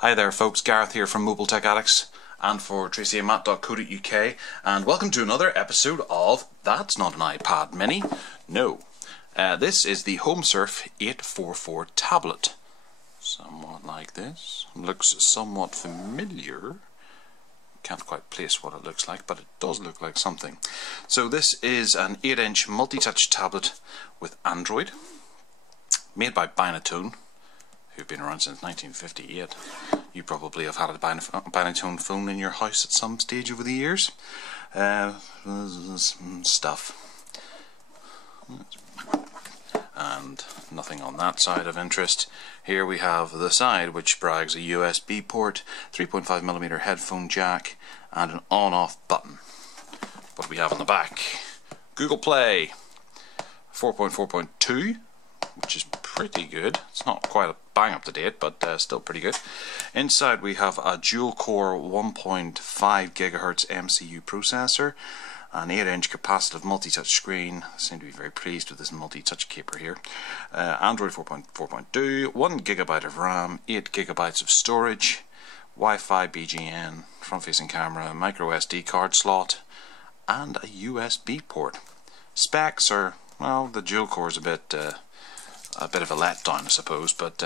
Hi there folks, Gareth here from Mobile Tech Addicts and for tracyandmatt.co.uk, and welcome to another episode of That's Not an iPad Mini. No, this is the Homesurf 844 tablet. Somewhat like this. Looks somewhat familiar. Can't quite place what it looks like, but it does look like something. So this is an 8-inch multi-touch tablet with Android, made by Binatone, who've been around since 1958. You probably have had a Binatone phone in your house at some stage over the years. Stuff. And nothing on that side of interest. Here we have the side, which brags a USB port, 3.5mm headphone jack, and an on-off button. What do we have on the back? Google Play 4.4.2, which is pretty good. It's not quite a bang up to date, but still pretty good. Inside we have a dual-core 1.5 GHz MCU processor, an 8-inch capacitive multi-touch screen. I seem to be very pleased with this multi-touch caper here. Android 4.4.2, 1 GB of RAM, 8 GB of storage, Wi-Fi, BGN, front-facing camera, micro SD card slot, and a USB port. Specs are, well, the dual core is a bit of a letdown, I suppose, but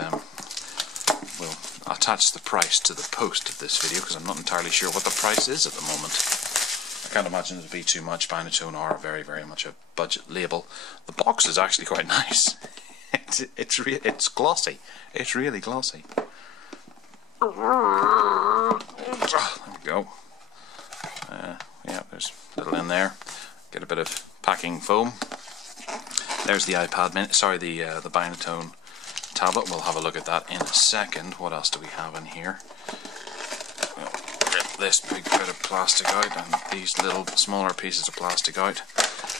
we'll attach the price to the post of this video because I'm not entirely sure what the price is at the moment. I can't imagine it would be too much. Binatone are very much a budget label. The box is actually quite nice. It's glossy. It's really glossy. There we go. Yeah, there's a little in there. Get a bit of packing foam. There's the iPad Mini. Sorry, the Binatone tablet. We'll have a look at that in a second. What else do we have in here? We'll rip this big bit of plastic out and these little smaller pieces of plastic out,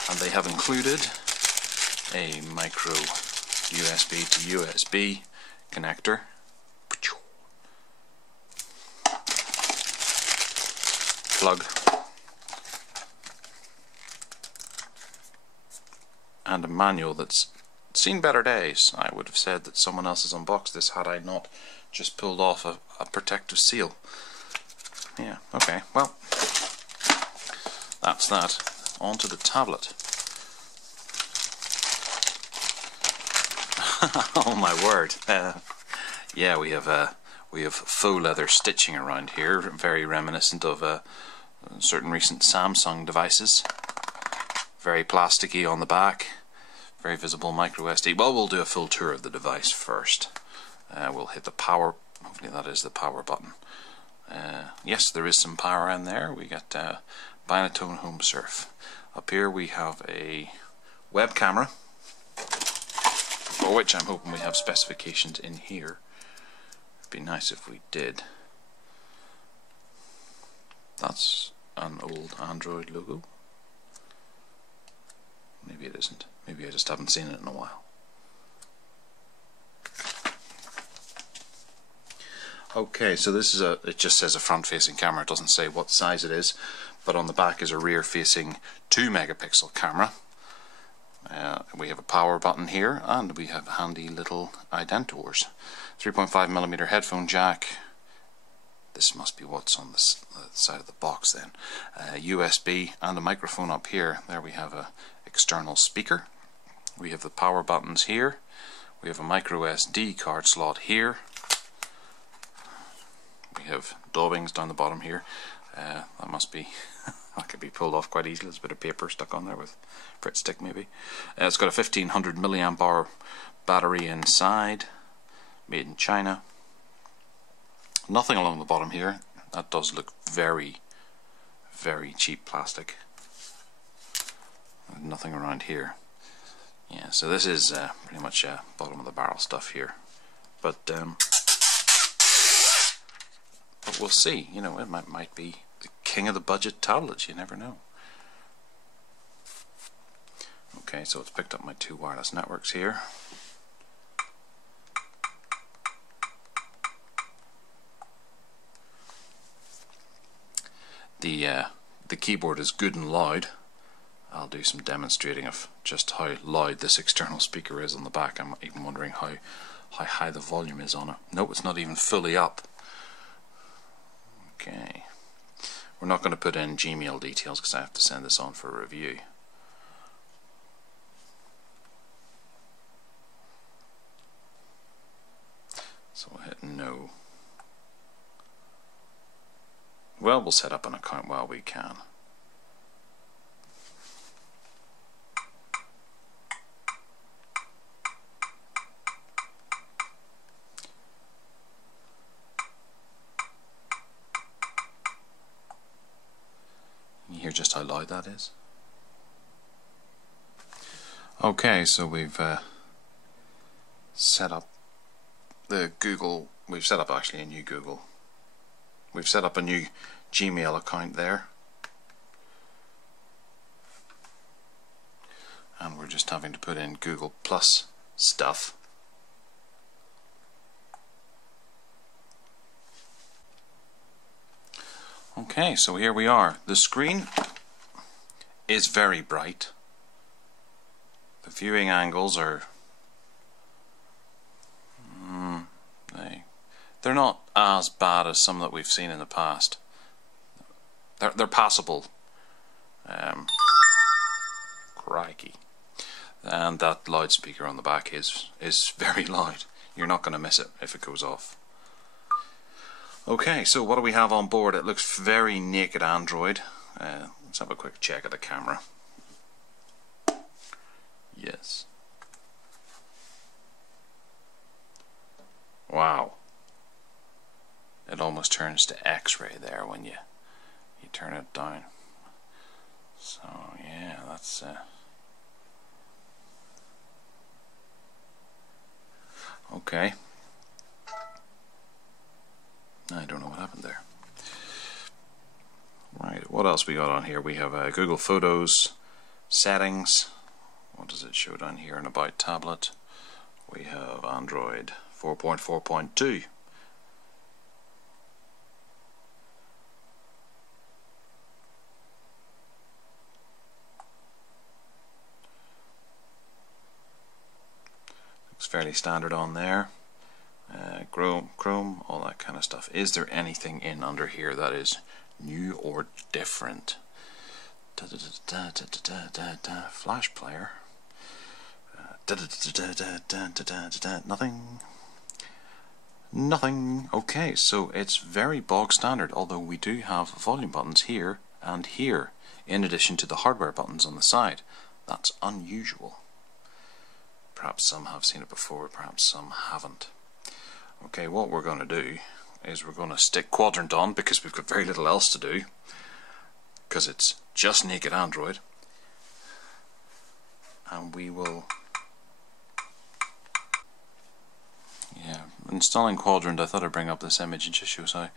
and they have included a micro USB to USB connector, plug, and a manual that's seen better days. I would have said that someone else has unboxed this had I not just pulled off a protective seal. Yeah, okay, well, that's that. On to the tablet. Oh my word. Yeah, we have faux leather stitching around here, very reminiscent of certain recent Samsung devices. Very plasticky on the back, very visible micro SD. Well, we'll do a full tour of the device first. We'll hit the power, hopefully that is the power button. Yes, there is some power in there. We got Binatone Homesurf. Up here we have a web camera, for which I'm hoping we have specifications in here. It'd be nice if we did. That's an old Android logo. Maybe it isn't. Maybe I just haven't seen it in a while. Okay, so this is it just says a front-facing camera. It doesn't say what size it is, but on the back is a rear-facing 2-megapixel camera. We have a power button here, and we have handy little identors. 3.5mm headphone jack. This must be what's on the side of the box then. USB and a microphone up here. There we have a external speaker. We have the power buttons here. We have a micro SD card slot here. We have daubings down the bottom here. That must be that could be pulled off quite easily. There's a bit of paper stuck on there with Frit stick maybe. It's got a 1500 milliamp hour battery inside, made in China. Nothing along the bottom here. That does look very cheap plastic. Nothing around here. Yeah, so this is pretty much bottom of the barrel stuff here. But we'll see. You know, it might be the king of the budget tablets. You never know. Okay, so it's picked up my 2 wireless networks here. The keyboard is good and loud. I'll do some demonstrating of just how loud this external speaker is on the back. I'm even wondering how high the volume is on it. Nope, it's not even fully up. Okay. We're not going to put in Gmail details because I have to send this on for review. So we'll hit no. Well, we'll set up an account while we can. You hear just how loud that is? Okay, so we've set up the Google, we've set up actually a new Google. We've set up a new Gmail account there. And we're just having to put in Google Plus stuff. Okay, so here we are. The screen is very bright. The viewing angles are they're not as bad as some that we've seen in the past. They're passable. Crikey. And that loudspeaker on the back is very loud. You're not going to miss it if it goes off. Okay, so what do we have on board? It looks very naked Android. Let's have a quick check of the camera. Yes. Wow. It almost turns to X-ray there when you turn it down. So yeah, that's okay. I don't know what happened there. Right, what else we got on here? We have Google Photos, settings. What does it show down here in About Tablet? We have Android 4.4.2. Looks fairly standard on there. Chrome, all that kind of stuff. Is there anything in under here that is new or different? Flash player. Nothing. Okay, so it's very bog standard, although we do have volume buttons here and here, in addition to the hardware buttons on the side. That's unusual. Perhaps some have seen it before, perhaps some haven't. Okay, what we're going to do is we're going to stick Quadrant on because we've got very little else to do, because it's just naked Android, and we will installing Quadrant. I thought I'd bring up this image and just show how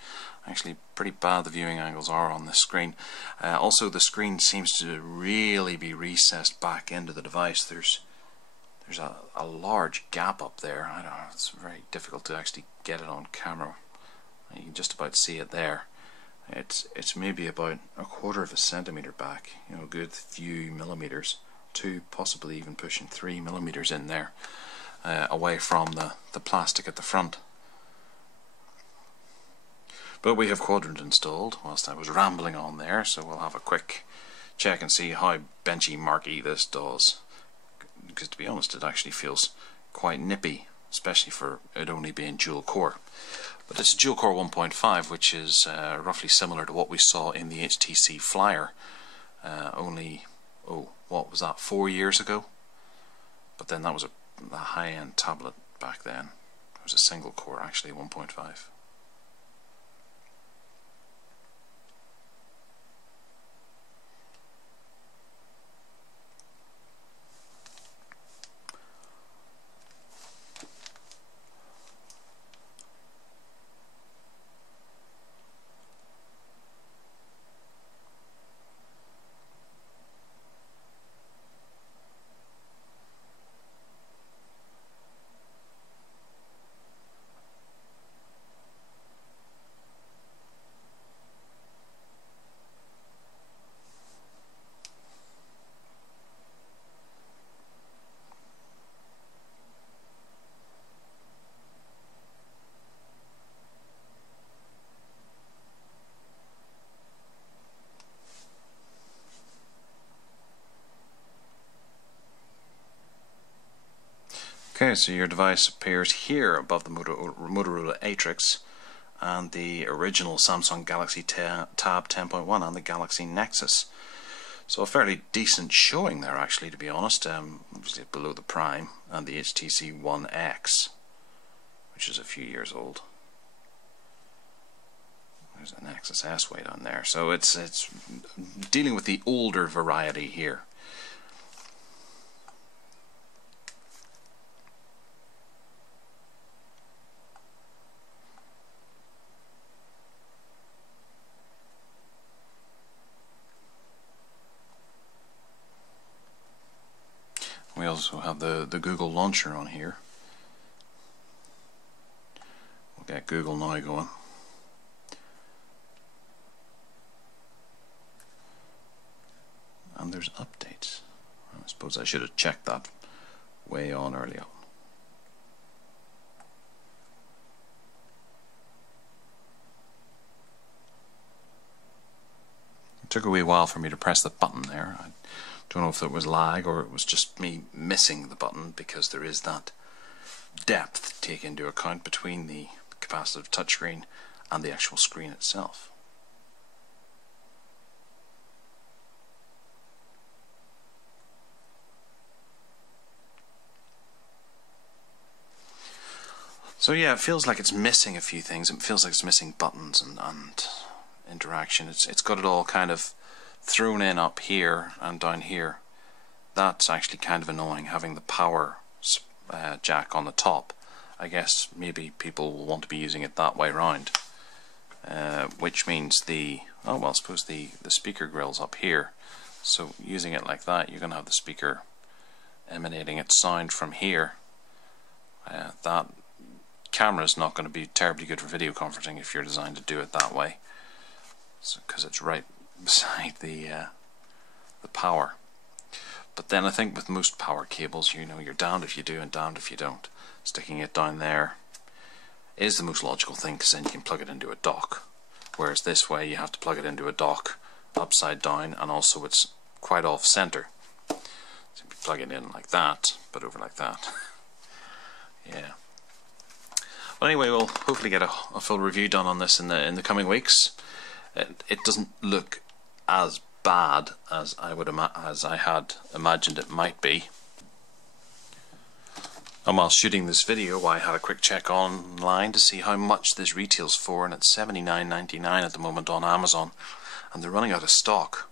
actually pretty bad the viewing angles are on this screen. Also, the screen seems to really be recessed back into the device. There's a large gap up there. I don't know, it's very difficult to actually get it on camera. You can just about see it there. It's maybe about 1/4 of a centimeter back, you know, a good few millimeters, 2, possibly even pushing 3 millimeters in there, away from the plastic at the front. But we have Quadrant installed whilst I was rambling on there, so we'll have a quick check and see how benchy marky this does. Because to be honest, it actually feels quite nippy, especially for it only being dual core. But it's a dual core 1.5, which is roughly similar to what we saw in the HTC Flyer only, what was that, 4 years ago? But then that was a high-end tablet back then. It was a single core, actually, 1.5. Okay, so your device appears here above the Motorola Atrix and the original Samsung Galaxy Tab 10.1 and the Galaxy Nexus. So a fairly decent showing there, actually, to be honest. Obviously below the Prime and the HTC One X, which is a few years old. There's an Nexus S way down there. So it's dealing with the older variety here. We also have the Google launcher on here. We'll get Google Now going. And there's updates. I suppose I should have checked that way on early on. It took a wee while for me to press the button there. I don't know if it was lag or it was just me missing the button, because there is that depth to take into account between the capacitive touchscreen and the actual screen itself. So yeah, it feels like it's missing a few things. It feels like it's missing buttons and interaction. It's got it all kind of thrown in up here and down here. That's actually kind of annoying, having the power jack on the top. I guess maybe people will want to be using it that way round, which means I suppose the speaker grill's up here. So using it like that, you're going to have the speaker emanating its sound from here. That camera is not going to be terribly good for video conferencing if you're designed to do it that way, because it's right beside the power. But then I think with most power cables, you know, you're damned if you do and damned if you don't. Sticking it down there is the most logical thing, because then you can plug it into a dock, whereas this way you have to plug it into a dock upside down, and also it's quite off center. So you plug it in like that, but over like that. Yeah. Well, anyway, we'll hopefully get a full review done on this in the coming weeks. It doesn't look as bad as I had imagined it might be. And while shooting this video, I had a quick check online to see how much this retails for, and it's $79.99 at the moment on Amazon, and they're running out of stock.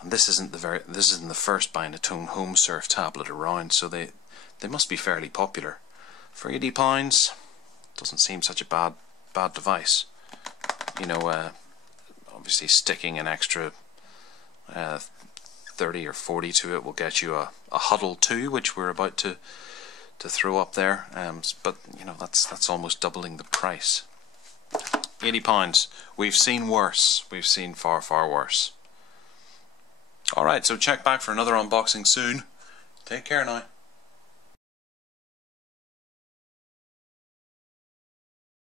And this isn't the first Binatone Homesurf tablet around, so they must be fairly popular. For £80. Doesn't seem such a bad device. You know, obviously sticking an extra 30 or 40 to it will get you a Huddle 2, which we're about to throw up there. But you know, that's almost doubling the price. £80. We've seen worse. We've seen far worse. Alright, so check back for another unboxing soon. Take care now.